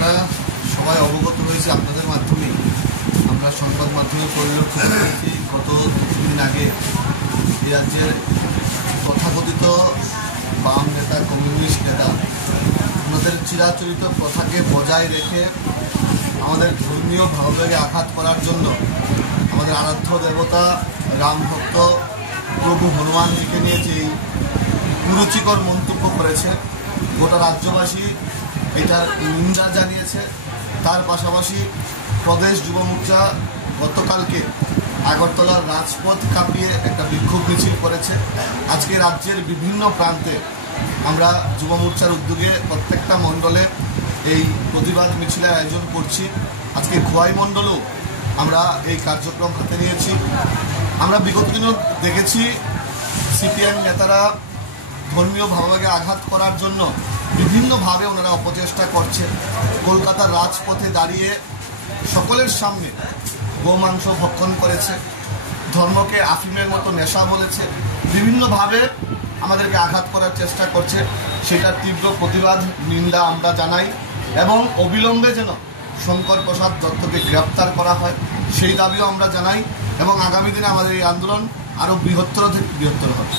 আমরা সবাই অবগত হয়েছি আপনাদের মাধ্যমে। আমরা সংবাদ মাধ্যমে পরিলক্ষিত করেছি গত কিছুদিন আগে এই রাজ্যের তথাকথিত বাম নেতা, কমিউনিস্ট নেতা ওনাদের চিরাচরিত প্রথাকে বজায় রেখে আমাদের ধর্মীয় ভাবনাকে আঘাত করার জন্য আমাদের আরাধ্য দেবতা রাম ভক্ত প্রভু হনুমানজিকে নিয়ে যেই কুরুচিকর মন্তব্য করেছে, গোটা রাজ্যবাসী এটার নিন্দা জানিয়েছে। তার পাশাপাশি প্রদেশ যুব মোর্চা গতকালকে আগরতলার রাজপথ কাঁপিয়ে একটা বিক্ষোভ মিছিল করেছে। আজকে রাজ্যের বিভিন্ন প্রান্তে আমরা যুব মোর্চার উদ্যোগে প্রত্যেকটা মণ্ডলে এই প্রতিবাদ মিছিলের আয়োজন করছি। আজকে খোয়াই মণ্ডলেও আমরা এই কার্যক্রম হাতে নিয়েছি। আমরা বিগত দিনেও দেখেছি সিপিএম নেতারা ধর্মীয় ভাবনাকে আঘাত করার জন্য বিভিন্নভাবে ওনারা অপচেষ্টা করছে। কলকাতার রাজপথে দাঁড়িয়ে সকলের সামনে গোমাংস ভক্ষণ করেছে, ধর্মকে আফিমের মতো নেশা বলেছে, বিভিন্নভাবে আমাদেরকে আঘাত করার চেষ্টা করছে। সেটার তীব্র প্রতিবাদ নিন্দা আমরা জানাই এবং অবিলম্বে যেন শঙ্কর প্রসাদ দত্তকে গ্রেপ্তার করা হয় সেই দাবিও আমরা জানাই এবং আগামী দিনে আমাদের এই আন্দোলন আরও বৃহত্তর থেকে বৃহত্তর হবে।